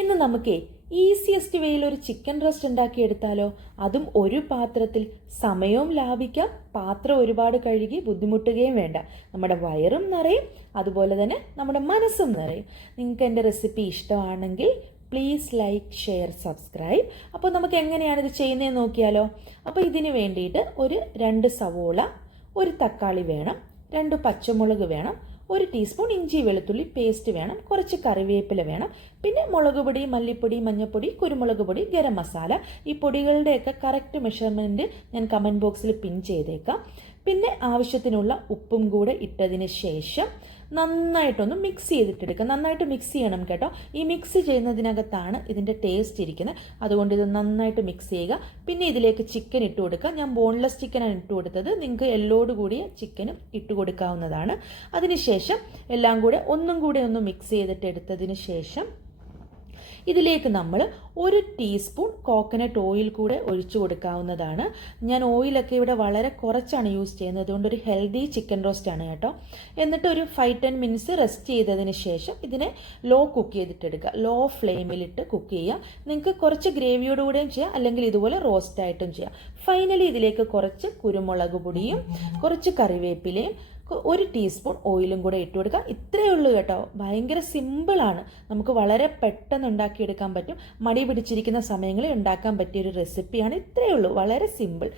ഇന്ന് നമുക്കേ ഈസിയസ്റ്റ് വേയിൽ ഒരു ചിക്കൻ റോസ്റ്റ് ഉണ്ടാക്കിയെടുത്താലോ? അതും ഒരു പാത്രത്തിൽ. സമയവും ലാഭിക്കാം, പാത്രം ഒരുപാട് കഴുകി ബുദ്ധിമുട്ടുകയും വേണ്ട. നമ്മുടെ വയറും നിറയും, അതുപോലെ തന്നെ നമ്മുടെ മനസ്സും നിറയും. നിങ്ങൾക്ക് എൻ്റെ റെസിപ്പി ഇഷ്ടമാണെങ്കിൽ പ്ലീസ് ലൈക്ക്, ഷെയർ, സബ്സ്ക്രൈബ്. അപ്പോൾ നമുക്ക് എങ്ങനെയാണ് ഇത് ചെയ്യുന്നതെന്ന് നോക്കിയാലോ? അപ്പോൾ ഇതിന് വേണ്ടിയിട്ട് ഒരു 2 സവോള, ഒരു തക്കാളി വേണം, 2 പച്ചമുളക് വേണം, 1 ടീസ്പൂൺ ഇഞ്ചി വെളുത്തുള്ളി പേസ്റ്റ് വേണം, കുറച്ച് കറിവേപ്പില വേണം, പിന്നെ മുളക് പൊടി, മല്ലിപ്പൊടി, മഞ്ഞൾപ്പൊടി, കുരുമുളക് പൊടി, ഗരം മസാല. ഈ പൊടികളുടെയൊക്കെ കറക്റ്റ് മെഷർമെൻറ്റ് ഞാൻ കമൻറ്റ് ബോക്സിൽ പിൻ ചെയ്തേക്കാം. പിന്നെ ആവശ്യത്തിനുള്ള ഉപ്പും കൂടെ ഇട്ടതിന് ശേഷം നന്നായിട്ടൊന്ന് മിക്സ് ചെയ്തിട്ടെടുക്കുക. നന്നായിട്ട് മിക്സ് ചെയ്യണം കേട്ടോ. ഈ മിക്സ് ചെയ്യുന്നതിനകത്താണ് ഇതിൻ്റെ ടേസ്റ്റ് ഇരിക്കുന്നത്. അതുകൊണ്ട് ഇത് നന്നായിട്ട് മിക്സ് ചെയ്യുക. പിന്നെ ഇതിലേക്ക് ചിക്കൻ ഇട്ട് കൊടുക്കുക. ഞാൻ ബോൺലെസ് ചിക്കനാണ് ഇട്ട് കൊടുത്തത്. നിങ്ങൾക്ക് എല്ലോട് കൂടിയ ചിക്കനും ഇട്ട് കൊടുക്കാവുന്നതാണ്. അതിനുശേഷം എല്ലാം കൂടെ ഒന്നും കൂടെ ഒന്ന് മിക്സ് ചെയ്തിട്ട് എടുത്തതിന് ശേഷം ഇതിലേക്ക് നമ്മൾ 1 ടീസ്പൂൺ കോക്കനട്ട് ഓയിൽ കൂടെ ഒഴിച്ചു കൊടുക്കാവുന്നതാണ്. ഞാൻ ഓയിലൊക്കെ ഇവിടെ വളരെ കുറച്ചാണ് യൂസ് ചെയ്യുന്നത്, അതുകൊണ്ട് ഒരു ഹെൽത്തി ചിക്കൻ റോസ്റ്റ് ആണ് കേട്ടോ. എന്നിട്ട് ഒരു 5-10 മിനിറ്റ്സ് റെസ്റ്റ് ചെയ്തതിന് ശേഷം ഇതിനെ ലോ കുക്ക് ചെയ്തിട്ടെടുക്കുക. ലോ ഫ്ലെയിമിലിട്ട് കുക്ക് ചെയ്യുക. നിങ്ങൾക്ക് കുറച്ച് ഗ്രേവിയോടുകൂടെയും ചെയ്യാം, അല്ലെങ്കിൽ ഇതുപോലെ റോസ്റ്റായിട്ടും ചെയ്യാം. ഫൈനലി ഇതിലേക്ക് കുറച്ച് കുരുമുളക് പൊടിയും കുറച്ച് കറിവേപ്പിലയും 1 ടീസ്പൂൺ ഓയിലും കൂടെ ഇട്ട് കൊടുക്കുക. ഇത്രയേ ഉള്ളൂ കേട്ടോ. ഭയങ്കര സിമ്പിളാണ്. നമുക്ക് വളരെ പെട്ടെന്ന് ഉണ്ടാക്കിയെടുക്കാൻ പറ്റും. മടി പിടിച്ചിരിക്കുന്ന സമയങ്ങളിൽ ഉണ്ടാക്കാൻ പറ്റിയൊരു റെസിപ്പിയാണ്. ഇത്രയേ ഉള്ളൂ, വളരെ സിമ്പിൾ.